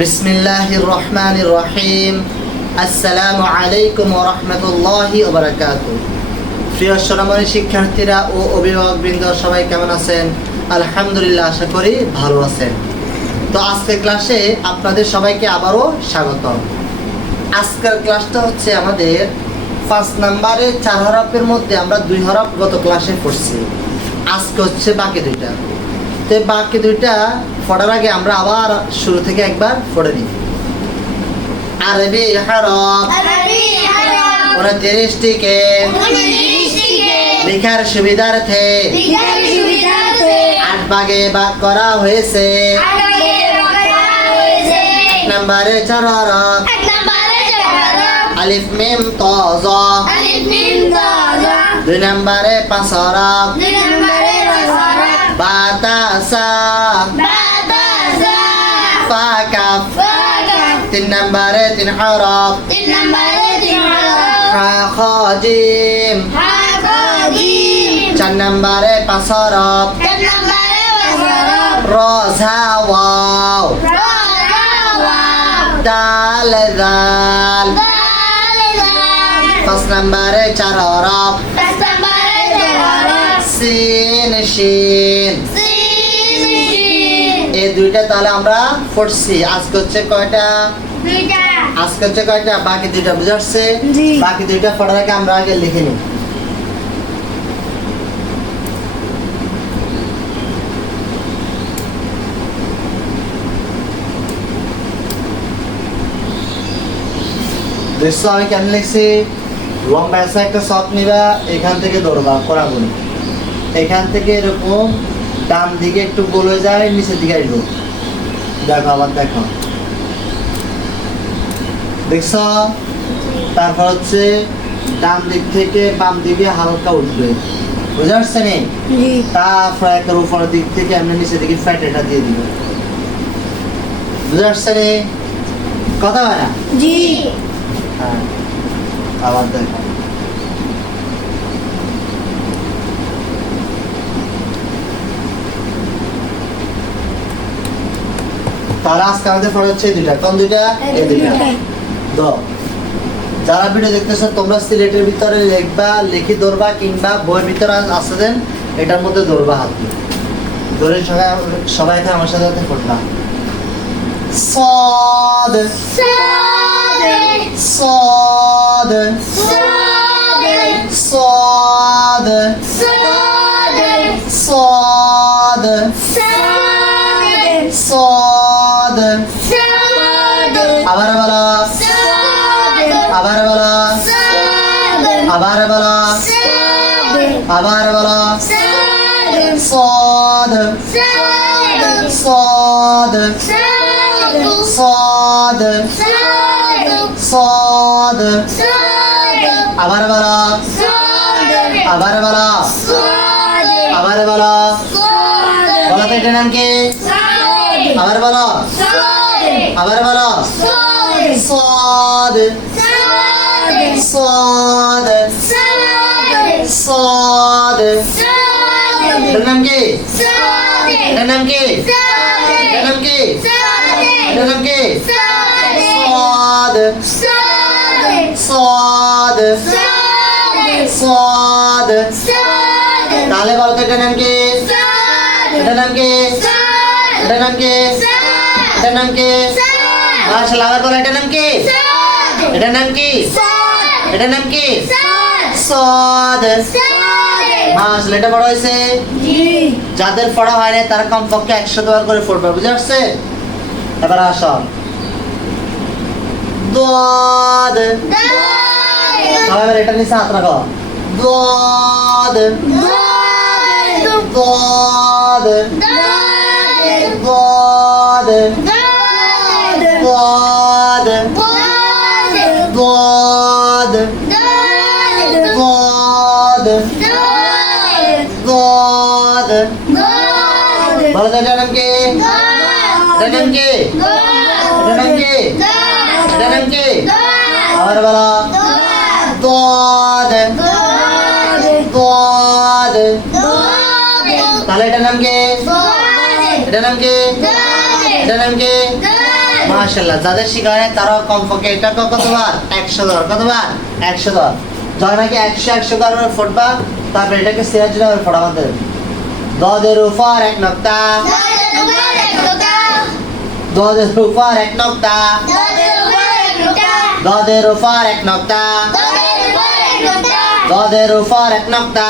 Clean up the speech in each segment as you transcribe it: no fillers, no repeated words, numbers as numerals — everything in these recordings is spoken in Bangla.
বিসমিল্লাহির রহমানির রহিম। আসসালামু আলাইকুম ওয়া রাহমাতুল্লাহি ওয়া বারাকাতুহু। প্রিয় সোনামণি শিক্ষার্থীরা ও অভিভাবকবৃন্দ সবাই কেমন আছেন? আলহামদুলিল্লাহ, আশা করি ভালো আছেন। তো আজকের ক্লাসে আপনাদের সবাইকে আবারও স্বাগতম। আজকের ক্লাসটা হচ্ছে আমাদের 5 নম্বরে 4 হরফের মধ্যে আমরা 2 হরফ গত ক্লাসে পড়ছি। আজকে হচ্ছে বাকি দুইটা। তো বাকি দুইটা পড়ার আগে আমরা আবার শুরু থেকে একবার পড়ে নিই। আরবি হরফ 29টিকে লেখার সুবিধার্থে 8 ভাগে ভাগ করা হয়েছে। 1 নম্বরে 4 হরফ আলিফ মিম ত জ। 2 নম্বরে 5 হরফ বা তা সা ফা কাফ। 3 নম্বরে 3 হরফ হা খ জিম। 4 নম্বরে 5 হরফ র ঝা ওয়াও দাল জাল। 5 নম্বরে 4 হরফ সিন শিন। এই দুইটা তাহলে আমরা পড়ছি। আজকে হচ্ছে কয়টা? আজকে হচ্ছে কয়টা? বাকি দুইটা বুঝাচ্ছে। বাকি দুইটা পড়ার আগে আমরা আগে লিখে নিই। দেখছো আমি কেন লিখছি? লম্বা একটা শখ নিবা, এখান থেকে দৌড়বা করাগুলো, এখান থেকে এরকম ডান দিকে একটু গোল হয়ে যায়, নিচের দিকে আসবো। দেখো আবার দেখো, দেখছ? তারপর হচ্ছে ডান দিক থেকে বাম দিকে হালকা উঠবে, বুঝতে পারছেন? তারপর একটা উপরের দিক থেকে আমরা নিচের দিকে ফ্যাট এটা দিয়ে দিব, বুঝতে পারছেন? কথা হয় না? জি। হ্যাঁ, আবার দেখো। তাহলে আজকে আমাদের পড়া হচ্ছে দুইটা। কোন দুইটা? এই দুইটা। যারা ভিডিও দেখতেছো তোমরা সিলেটের ভিতরে লিখবা, লিখি ধরবা, কিংবা বইয়ের ভিতরে আছে দেন এটার মধ্যে ধরবা, হাত ধরে সবাই আমার সাথে পড়বা। صاد صاد صاد صاد صاد আবার বলো, আবার বলো, আবার বলো, আবার বলো। صاد صاد صاد صاد আবার বলো, আবার বলো, আবার বলো। বলো তো এটার নাম কি? আবার বলো, আবার বলো। صاد صاد صاد এটার নাম কি? এটার নাম কি? এটার নাম কি? এটার নাম কি? صاد صاد صاد তাহলে বলো তো এটার নাম কি? এটার নাম কি? এটার নাম কি? এটার নাম কি? মাশাআল্লাহ, আবার বলো এটার নাম কি? এটার নাম কি? এটার নাম কি? صاد। মাশাআল্লাহ, এটা পড়া হয়েছে? যাদের পড়া হয় না তারা কমপক্ষে 100 বার করে পড়বে, বুঝতে পারছে? এবার আসো ضاد। সবাই এটা নিচে হাত রাখো। ضاد ضاد ضاد ضاد ضاد ضاد বলো তো এটার নাম কি? এটার নাম কি? এটার নাম কি? এটার নাম কি? আবার বলো। ضاد ضاد তাহলে এটার নাম কি? এটার নাম কি? এটার নাম কি? মাশাআল্লাহ, যাদের শিখা হয় তারা কমপক্ষে এটা কতবার 100 বার, কতবার 100 বার। যখন নাকি 100 বার ফুটবা, তারপর এটাকে সিরাজ জুড়ে ফোড়া বাঁধতে হবে। দদের উপর এক নক্তা, দদের উপর এক নক্তা, দদের উপর এক নক্তা, দদের উপর এক নক্তা, দদের উপর এক নক্তা,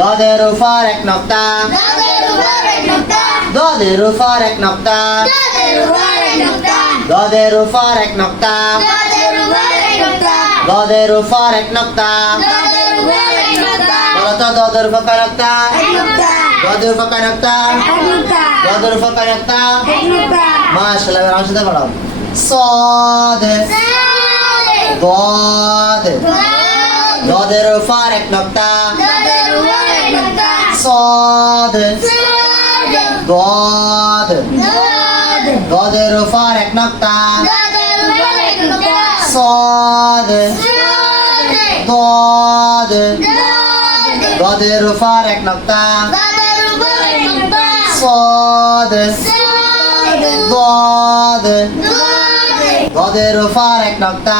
দদের উপর এক নক্তা, দদের উপর এক নক্তা, দদের উপর এক নক্তা। বলো তো দদের উপর কয় নক্তা? দদের উপর কয় নক্তা? দদের উপর কয় নক্তা? মাশাআল্লাহ, আমার সাথে পড়াও। صاد ضاد ضادের উপর এক নক্তা, صاد ضاد ضادের উপর এক নক্তা, صاد ضاد ضادের উপর এক নক্তা, صاد ضاد ضادের উপর এক নক্তা।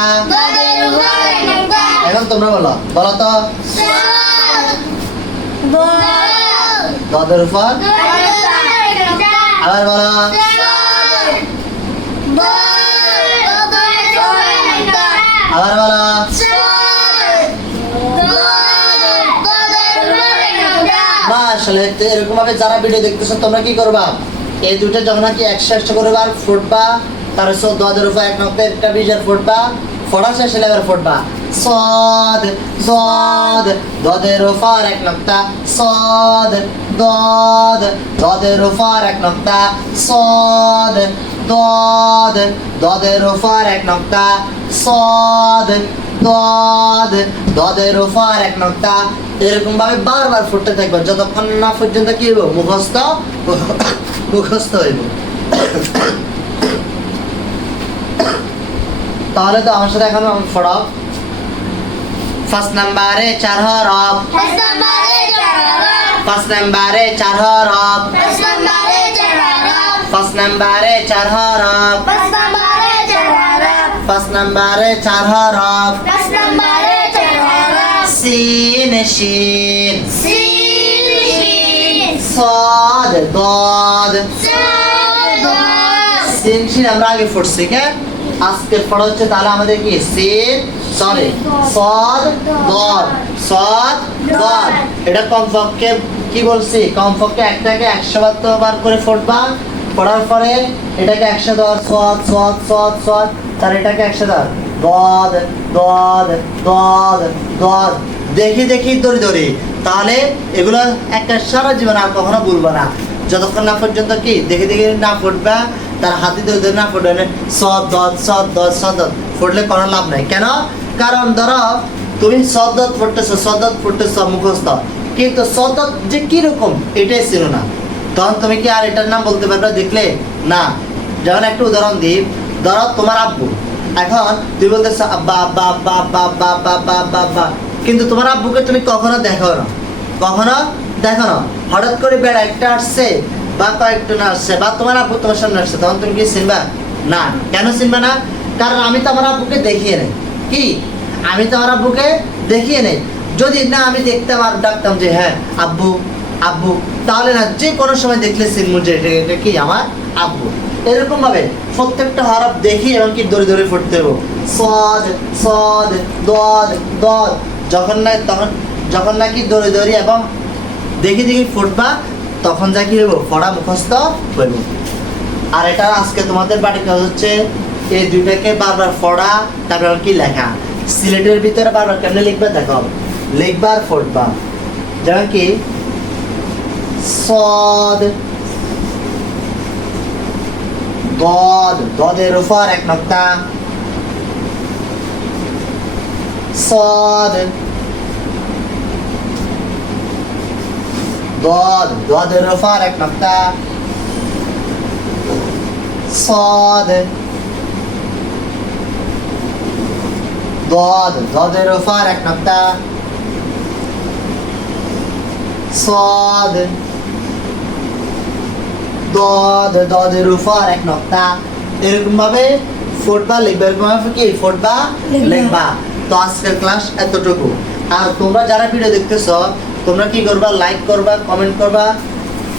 এখন তোমরা বলো, বলো তো ضادের উপর, আবার বলো আবার বলো। মাশাআল্লাহ, এরকম ভাবে যারা ভিডিও দেখতেছো তোমরা কি করবা, এই দুটো যখন নাকি 100 করে বার ফুটবা, তার দদের উপর এক নক্তা একটা বিজার ফুটবা, ফোড়া শেষে এবার ফুটবা। صاد ضاد ضادের উপর এক নক্তা, صاد ضاد ضادের উপর এক নক্তা, صاد ضاد ضادের উপর এক নক্তা, صاد ضاد ضادের উপর এক নক্তা। এরকম ভাবে বারবার ফুটতে থাকবে যতক্ষণ না পর্যন্ত কি হইব, মুখস্থ হইব। তাহলে তো আমার সাথে এখন পড়াও। ফার্স্ট নাম্বারে 4 হরফ, ফার্স্ট নাম্বারে 4 হরফ, ফার্স্ট নাম্বারে 4 হরফ, ফার্স্ট নাম্বারে 4 হরফ। সিন শিন, صاد ضاد সিন শিন আমরা আগে পড়ছি, কে আজকে পড়া হচ্ছে তাহলে আমাদের কি সিন সরি صاد ضاد صاد ضاد। এটা কমপক্ষে কি বলছি, কমপক্ষে একটাকে 100 বার করে পড়বা, পড়ার পরে এটাকে 110 صاد صاد صاد صاد, তার এটাকে 110 ضاد ضاد ضاد ضاد। দেখি দেখি দড়ি দড়ি, তাহলে এগুলো একটা সারা জীবন আর কখনো ভুলবো না। যতক্ষণ না পর্যন্ত কি দেখে দেখে না ফুটবা, তার হাতে ধরে ধরে না ফুটবে, সদ দদ সদ দদ সদ দদ ফুটলে কোনো লাভ নাই। কেন? কারণ ধরো তুমি সদ দদ ফুটতেছো, সদ দদ ফুটতেছো মুখস্থ, কিন্তু সদ দদ যে কিরকম এটাই ছিল না, তখন তুমি কি আর এটার নাম বলতে পারবে দেখলে না। যেমন একটা উদাহরণ দিই, ধরো তোমার আব্বু, এখন তুমি বলতেছো আব্বা আব্বা আব্বা আব্বা আব্বা আব্বা আব্বা আব্বা আব্বা, কিন্তু তোমার আব্বুকে তুমি কখনো দেখো না, কখনো দেখো না। হঠাৎ করে বেড়া একটা আসছে বা কয়েকটা আসছে, বা তোমার আব্বু তোমার সামনে আসছে, তখন তুমি কি চিনবা না? কেন চিনবা না? কারণ আমি তো আমার আব্বুকে দেখিয়ে নেই। কি আমি তো আমার আব্বুকে দেখিয়ে নেই। যদি না আমি দেখতাম আর ডাকতাম যে হ্যাঁ আব্বু আব্বু, তাহলে না যে কোনো সময় দেখলে চিনবো যে এটা কি আমার আব্বু। এরকম ভাবে প্রত্যেকটা হরফ দেখি এবং কি দড়ি দড়ি ফুটতে হবে। সদ সদ দদ দদ, যখন নাকি দড়ি দড়ি এবং দেখি দেখি ফুটবা, তখন যা কি হইব, পড়া মুখস্থ হইব। আর এটা আজকে তোমাদের বাড়ির কাজ হচ্ছে এই দুইটাকে বারবার পড়া, তারপর কি লেখা। সিলেটের ভিতরে বারবার কেমনে লিখবে দেখো, লিখবা আর ফুটবা। যেমন কি সদ দদ, দদের উপর এক নক্তা, صاد ضاد ضادের উপর এক নক্তা, صاد ضاد ضادের উপর এক নক্তা, صاد দদের উপর এক নক্তা, এরকম ভাবে ফুটবা লিখবা, এরকম ভাবে কি ফুটবা লিখবা। তো আজকের ক্লাস এতটুকু। আর তোমরা যারা ভিডিও দেখতেছো তোমরা কি করবা, লাইক করবা, কমেন্ট করবা,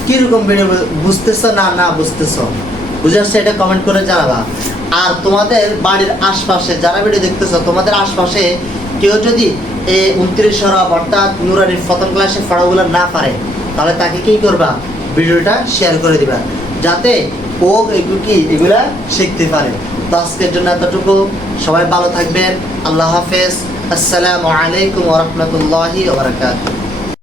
কিরকম ভিডিও বুঝতেছো না বুঝতেছো, বুঝে আসছে এটা কমেন্ট করে জানাবা। আর তোমাদের বাড়ির আশপাশে যারা ভিডিও দেখতেছো, তোমাদের আশপাশে কেউ যদি এই 29 হরফ অর্থাৎ নুরানির প্রথম ক্লাসে পড়াগুলো না পারে, তাহলে তাকে কি করবা, ভিডিওটা শেয়ার করে দিবা, যাতে ও এগুলা শিখতে পারে। তো আজকের জন্য এতটুকু। সবাই ভালো থাকবেন। আল্লাহ হাফেজ। আসসালামু আলাইকুম ওয়া রাহমাতুল্লাহি ওয়া বারাকাতুহু।